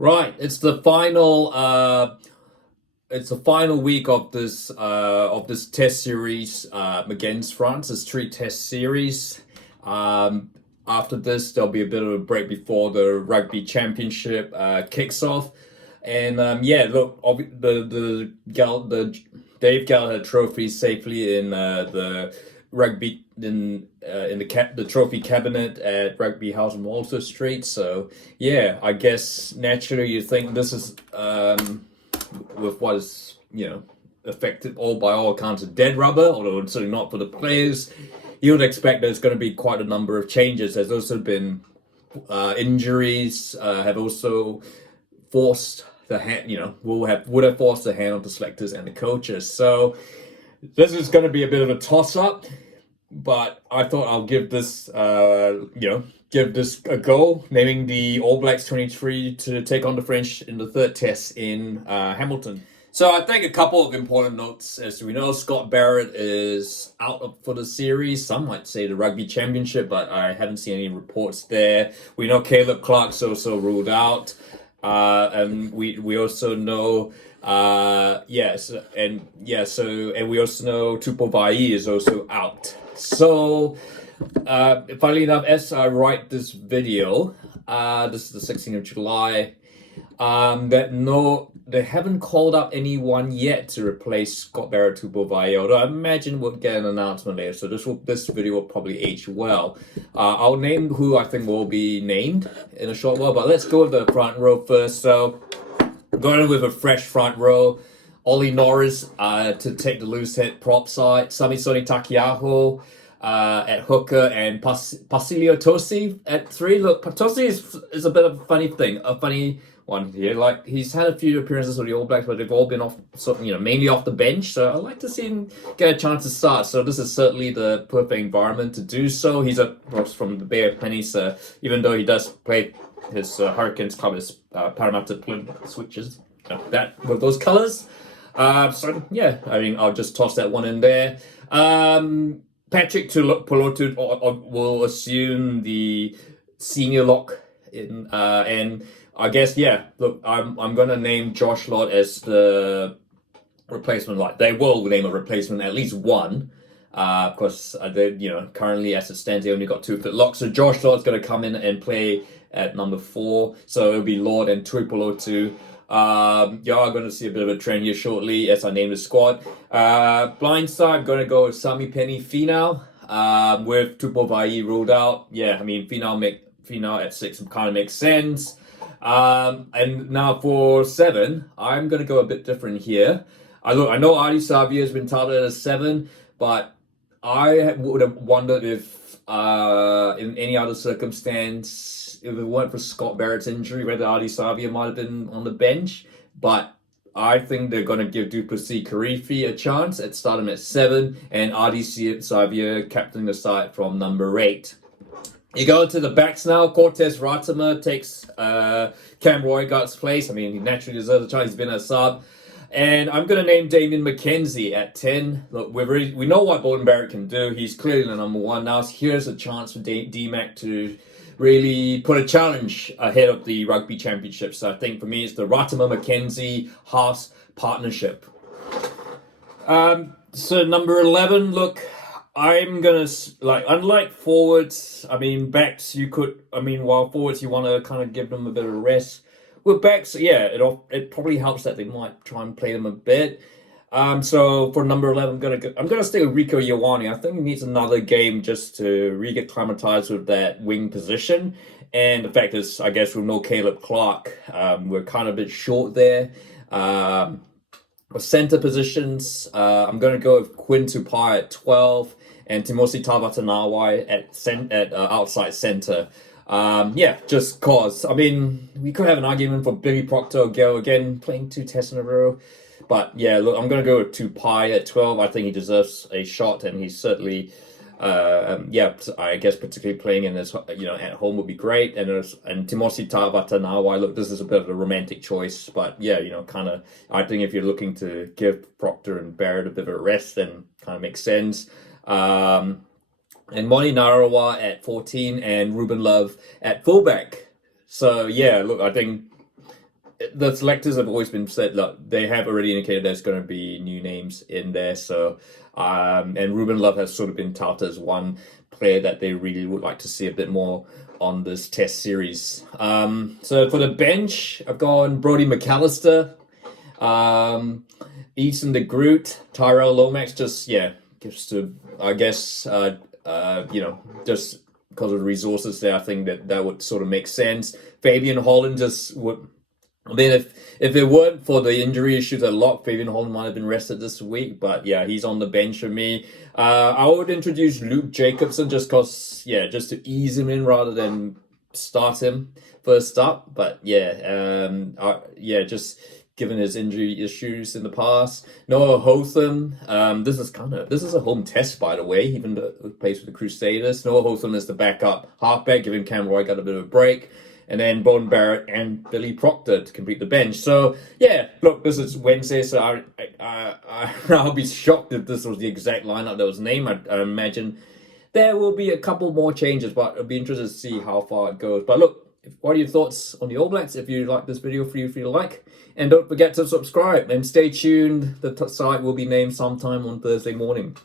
Right, it's the final week of this test series against France. It's 3 test series. After this, there'll be a bit of a break before the Rugby Championship kicks off. And yeah, look, the Dave Gallaher Trophy safely in the rugby in the trophy cabinet at Rugby House on Walter Street. So yeah, I guess naturally you think this is with what is affected by all accounts of dead rubber, although it's certainly not for the players. You would expect there's going to be quite a number of changes. There's also been injuries have also forced the hand, would have forced the hand of the selectors and the coaches. So this is going to be a bit of a toss-up, but I thought I'll give this give this a go, naming the All Blacks 23 to take on the French in the third test in Hamilton. So I think a couple of important notes. As we know, Scott Barrett is out for the series. Some might say the Rugby Championship, but I haven't seen any reports there. We know Caleb Clark's also ruled out. And we also know and we also know Tupo Vaai is also out. So funnily enough, as I write this video, this is the 16th of July, they haven't called up anyone yet to replace Scott Barrett, Tupo Vaai, although I imagine we'll get an announcement later, so this video will probably age well. I'll name who I think will be named in a short while, but let's go with the front row first. So going with a fresh front row, Ollie Norris to take the loose head prop side, Samisoni Taukeaiaho at hooker, and Pasilio Tosi at 3. Look, Tosi is a bit of a funny one here. Like, he's had a few appearances with the All Blacks, but they've all been off, mainly off the bench. So I'd like to see him get a chance to start. So this is certainly the perfect environment to do so. He's from the Bay of Plenty, so even though he does play his Hurricanes club as Parramatta Plymouth switches that with those colours. So yeah, I mean, I'll just toss that one in there. Patrick Tuipulotu will assume the senior lock in, and I guess, yeah, look, I'm going to name Josh Lord as the replacement. Like, they will name a replacement, at least one. Because, currently as it stands, they only got 2 fit locks. So Josh Lord's going to come in and play at number 4. So it'll be Lord and Tuipulotu. You are going to see a bit of a trend here shortly as I name the squad. Blind side, going to go with Samipeni Finau, with Tupo Vaai ruled out. Yeah, I mean, Finau at 6 kind of makes sense. And now for 7, I'm going to go a bit different here. I know Ardie Savea has been touted as 7, but I would have wondered if in any other circumstance, if it weren't for Scott Barrett's injury, whether Ardie Savea might have been on the bench. But I think they're going to give Plessis-Kirifi a chance at starting at 7, and Ardie Savea captaining the side from number 8. You go to the backs now. Cortez Ratima takes Cam Roygart's place. I mean, he naturally deserves a chance. He's been a sub. And I'm going to name Damien McKenzie at 10. Look, we know what Beauden Barrett can do. He's clearly the number 1. Now here's a chance for D-Mac to really put a challenge ahead of the Rugby Championship. So I think for me, it's the Ratima McKenzie Haas partnership. So number 11, look, I'm going to, unlike forwards, I mean, backs, while forwards, you want to kind of give them a bit of a rest. With backs, yeah, it probably helps that they might try and play them a bit. So for number 11, I'm gonna stay with Rieko Ioane. I think he needs another game just to re-get acclimatized with that wing position. And the fact is, I guess with no Caleb Clark, we're kind of a bit short there. For center positions, I'm gonna go with Quinn Tupaea at 12 and Timoci Tavatanawai at outside center. Just cause. I mean, we could have an argument for Billy Proctor again, playing 2 tests in a row. But yeah, look, I'm going to go with Tupaea at 12. I think he deserves a shot, and he's certainly, I guess particularly playing in this, at home would be great. And Timoci Tavatanawai, look, this is a bit of a romantic choice, but yeah, I think if you're looking to give Proctor and Barrett a bit of a rest, then kind of makes sense. And Emoni Narawa at 14 and Ruben Love at fullback. So yeah, look, I think the selectors have always been said, look, they have already indicated there's going to be new names in there. So, and Ruben Love has sort of been touted as one player that they really would like to see a bit more on this test series. So for the bench, I've gone Brodie McAlister, Easton the Groot, Tyrel Lomax, just to, I guess, just because of the resources there, I think that would sort of make sense. Fabian Holland just would. I mean, if it weren't for the injury issues at lock, Fabian Holland might have been rested this week. But yeah, he's on the bench for me. I would introduce Luke Jacobson just to ease him in rather than start him first up. But just given his injury issues in the past. Noah Hotham, this is a home test, by the way, even though it plays with the Crusaders. Noah Hotham is the backup halfback, giving Cam Roy got a bit of a break. And then Beauden Barrett and Billy Proctor to complete the bench. So, yeah, look, this is Wednesday, so I'll be shocked if this was the exact lineup that was named. I imagine there will be a couple more changes, but I'll be interested to see how far it goes. But look, what are your thoughts on the All Blacks? If you like this video, feel free to like. And don't forget to subscribe and stay tuned. The site will be named sometime on Thursday morning.